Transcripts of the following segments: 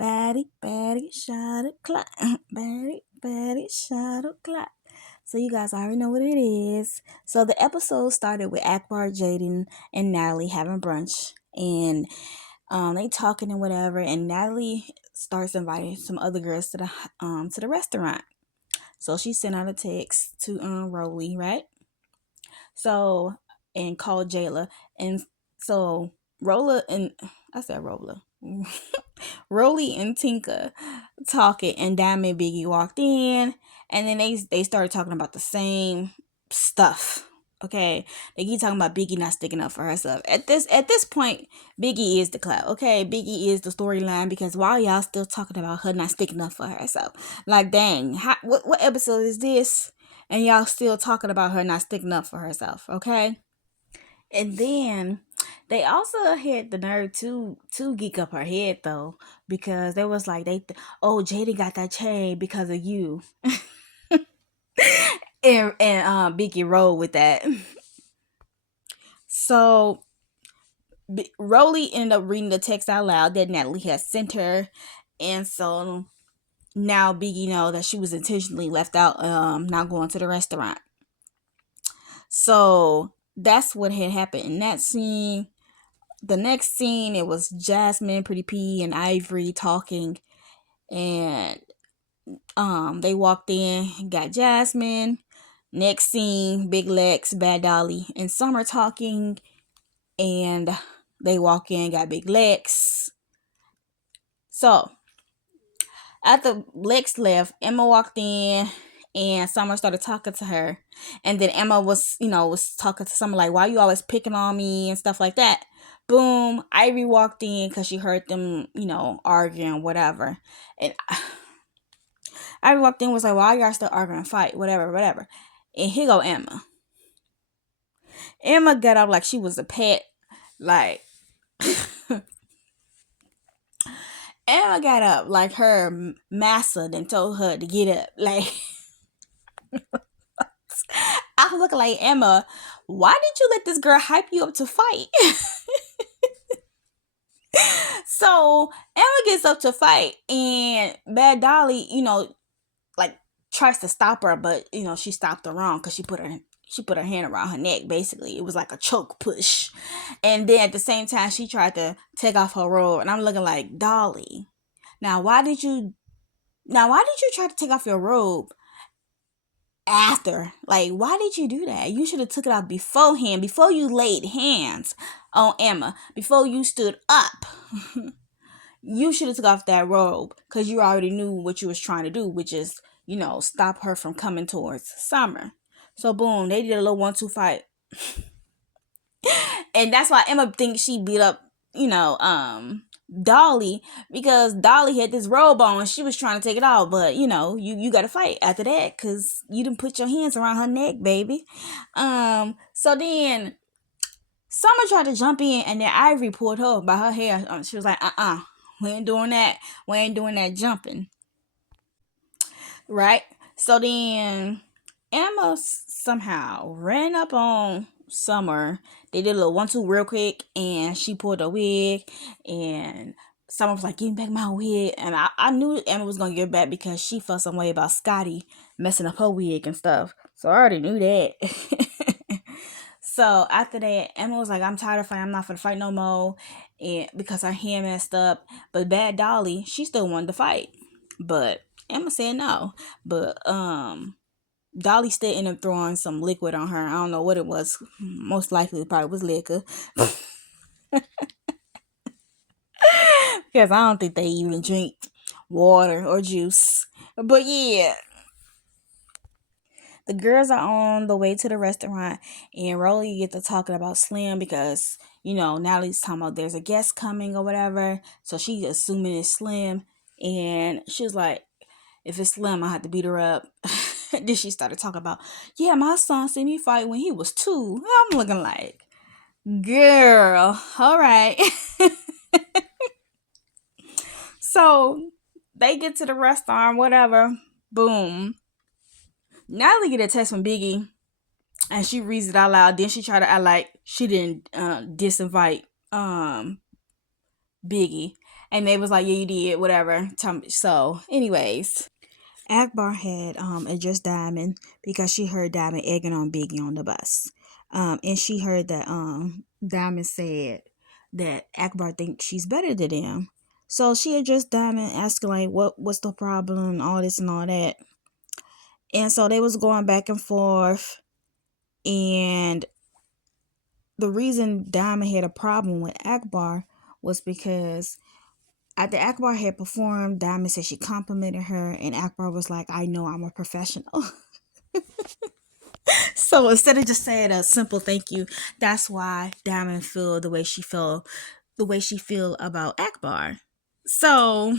Baddie, shot o'clock. Baddie, shot o'clock. So you guys already know what it is. So the episode started with Akbar, Jaden, and Natalie having brunch, and they talking and whatever. And Natalie starts inviting some other girls to the restaurant. So she sent out a text to Rolly, right? So and called Jayla, and so Rolla and I said Rolla. Rolly and Tinka talking, and Diamond and Biggie walked in, and then they started talking about the same stuff. Okay, they keep talking about Biggie not sticking up for herself. At this point, Biggie is the clout. Okay, Biggie is the storyline because why y'all still talking about her not sticking up for herself? Like, dang, what episode is this? And y'all still talking about her not sticking up for herself? Okay, and then they also had the nerve to geek up her head though, because they was like oh, Jada got that chain because of you. and Biggie rolled with that. So Rolly ended up reading the text out loud that Natalie had sent her, and so now Biggie know that she was intentionally left out, not going to the restaurant. So that's what had happened in that scene. The next scene, it was Jasmine, Pretty P, and Ivory talking, and they walked in, got Jasmine. Next scene, Big Lex, Bad Dolly, and Summer talking, and they walk in, got Big Lex. So after Lex left, Emma walked in, and Summer started talking to her, and then Emma was talking to Summer like, why you always picking on me and stuff like that. Boom, Ivy walked in because she heard them, arguing, whatever. And Ivy walked in, was like, why y'all still arguing, fight, whatever. And here go Emma. Emma got up like she was a pet. Like, Emma got up like her master then told her to get up. Like, I was looking like, Emma, why did you let this girl hype you up to fight? So Emma gets up to fight, and Bad Dolly, like tries to stop her, but she stopped her wrong because she put her hand around her neck. Basically, it was like a choke push, and then at the same time she tried to take off her robe, and I'm looking like, Dolly, now why did you try to take off your robe after? Like, why did you do that? You should have took it off beforehand, before you laid hands on Emma, before you stood up. You should have took off that robe, because you already knew what you was trying to do, which is, stop her from coming towards Summer. So boom, they did a little 1-2 fight. And that's why Emma thinks she beat up, Dolly, because Dolly had this robe on and she was trying to take it off, but you gotta fight after that because you didn't put your hands around her neck, baby. So then Summer tried to jump in, and then Ivory pulled her by her hair. She was like, we ain't doing that. We ain't doing that jumping. Right? So then Emma somehow ran up on Summer. They did a little 1-2 real quick, and she pulled a wig, and Summer was like, give me back my wig. And I knew Emma was going to give it back because she felt some way about Scotty messing up her wig and stuff. So I already knew that. So after that, Emma was like, I'm tired of fighting. I'm not going to fight no more, and because her hand messed up. But Bad Dolly, she still wanted to fight. But Emma said no. But Dolly still ended up throwing some liquid on her. I don't know what it was. Most likely it probably was liquor. Because I don't think they even drink water or juice. But yeah. The girls are on the way to the restaurant, and Rolly gets to talking about Slim because, Natalie's talking about there's a guest coming or whatever. So she's assuming it's Slim. And she was like, if it's Slim, I have to beat her up. Then she started talking about, yeah, my son seen me fight when he was 2. I'm looking like, girl, all right. So they get to the restaurant, whatever. Boom. Natalie get a text from Biggie, and she reads it out loud. Then she tried to act like she didn't disinvite Biggie. And they was like, yeah, you did, whatever. So, anyways, Akbar had addressed Diamond because she heard Diamond egging on Biggie on the bus. And she heard that Diamond said that Akbar thinks she's better than him. So she addressed Diamond, asking like, what's the problem, all this and all that. And so they was going back and forth. And the reason Diamond had a problem with Akbar was because after Akbar had performed, Diamond said she complimented her, and Akbar was like, I know I'm a professional. So instead of just saying a simple thank you, that's why Diamond feel the way she feel about Akbar. So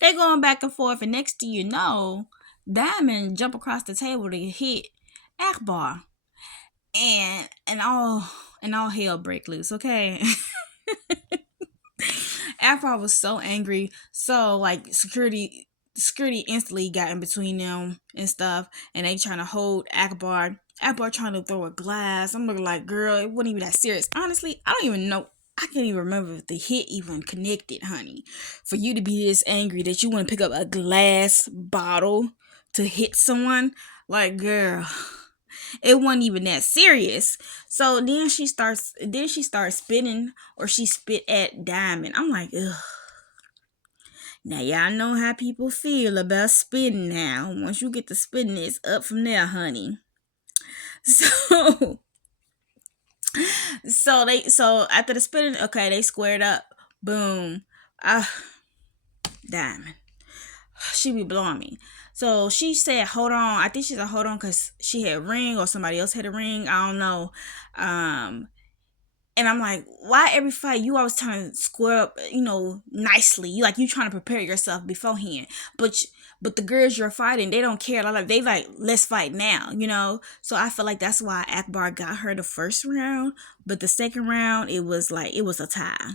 they going back and forth, and next thing you know, Diamond jump across the table to hit Akbar, and all hell break loose. Okay. Akbar was so angry, so like security instantly got in between them and stuff, and they trying to hold Akbar. Akbar trying to throw a glass. I'm looking like, girl, it wasn't even that serious. Honestly, I don't even know. I can't even remember if the hit even connected, honey. For you to be this angry that you want to pick up a glass bottle to hit someone, like, girl, it wasn't even that serious. So then she starts spitting, or she spit at Diamond. I'm like, ugh. Now y'all know how people feel about spitting now. Once you get to spitting, it's up from there, honey. So so after the spitting, okay, they squared up. Boom. Diamond. She be blowing me. So she said, hold on. I think she said, hold on, because she had a ring or somebody else had a ring. I don't know. And I'm like, why every fight you always trying to square up, nicely? You trying to prepare yourself beforehand. But the girls you're fighting, they don't care. They like, let's fight now. So I feel like that's why Akbar got her the first round. But the second round, it was a tie,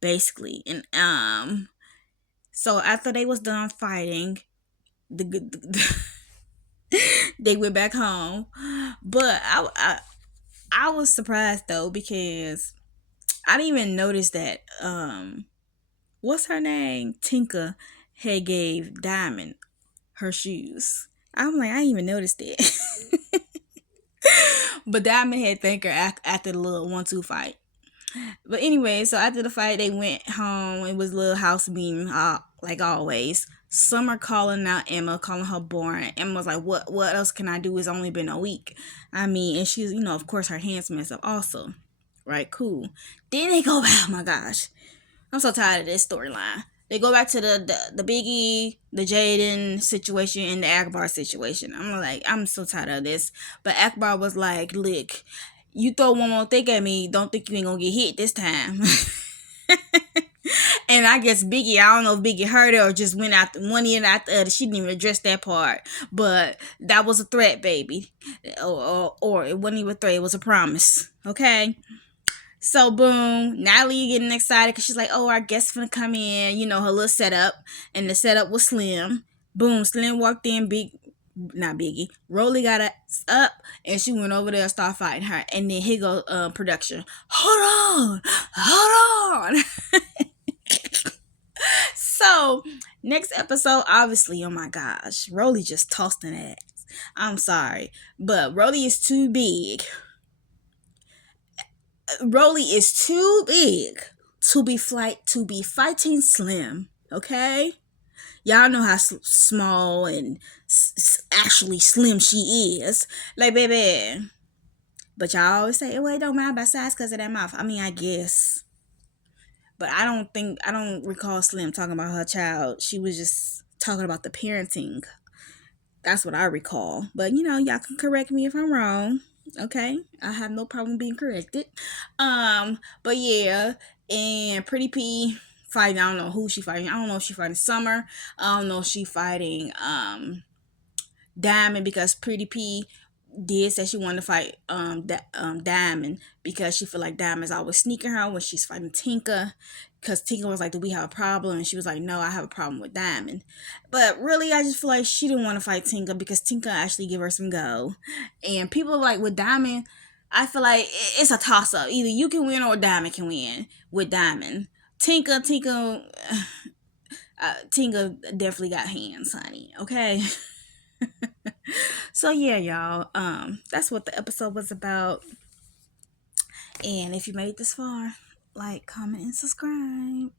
basically. And so after they was done fighting, they went back home. But I was surprised though, because I didn't even notice that what's her name? Tinka had gave Diamond her shoes. I'm like, I didn't even notice that. But Diamond had thanked her after the little 1-2 fight. But anyway, so after the fight, they went home. It was a little house meeting, like always. Summer calling out Emma, calling her boring. Emma was like, what else can I do? It's only been a week. I mean, and she's, of course, her hands messed up also. Right, cool. Then they go back, oh my gosh. I'm so tired of this storyline. They go back to the Biggie, the Jaden situation, and the Akbar situation. I'm like, I'm so tired of this. But Akbar was like, look, you throw one more thing at me, don't think you ain't gonna get hit this time. And I guess Biggie, I don't know if Biggie heard it or just went out one ear and out the other. She didn't even address that part. But that was a threat, baby. Or it wasn't even a threat, it was a promise. Okay? So boom, Natalie getting excited because she's like, oh, our guest's gonna come in, her little setup. And the setup was Slim. Boom, Slim walked in, not Biggie. Rolly got up and she went over there and started fighting her. And then here go production. Hold on. So next episode, obviously, oh my gosh, Rolly just tossed an ass. I'm sorry, but Rolly is too big. Rolly is too big to be fighting Slim. Okay, y'all know how small and actually slim she is. Like, baby. But y'all always say, well, it don't matter about size because of that mouth. I mean, I guess. But I don't recall Slim talking about her child. She was just talking about the parenting. That's what I recall. But, y'all can correct me if I'm wrong. Okay? I have no problem being corrected. But yeah. And Pretty P fighting, I don't know who she fighting. I don't know if she fighting Summer. I don't know if she fighting Diamond, because Pretty P did say she wanted to fight Diamond because she feel like Diamond's always sneaking her when she's fighting Tinka, because Tinka was like, do we have a problem? And she was like, no, I have a problem with Diamond. But really, I just feel like she didn't want to fight Tinka because Tinka actually give her some go. And people like with Diamond, I feel like it's a toss-up. Either you can win or Diamond can win with Diamond. Tinka, Tinka definitely got hands, honey. Okay. So yeah, y'all. That's what the episode was about. And if you made it this far, like, comment, and subscribe.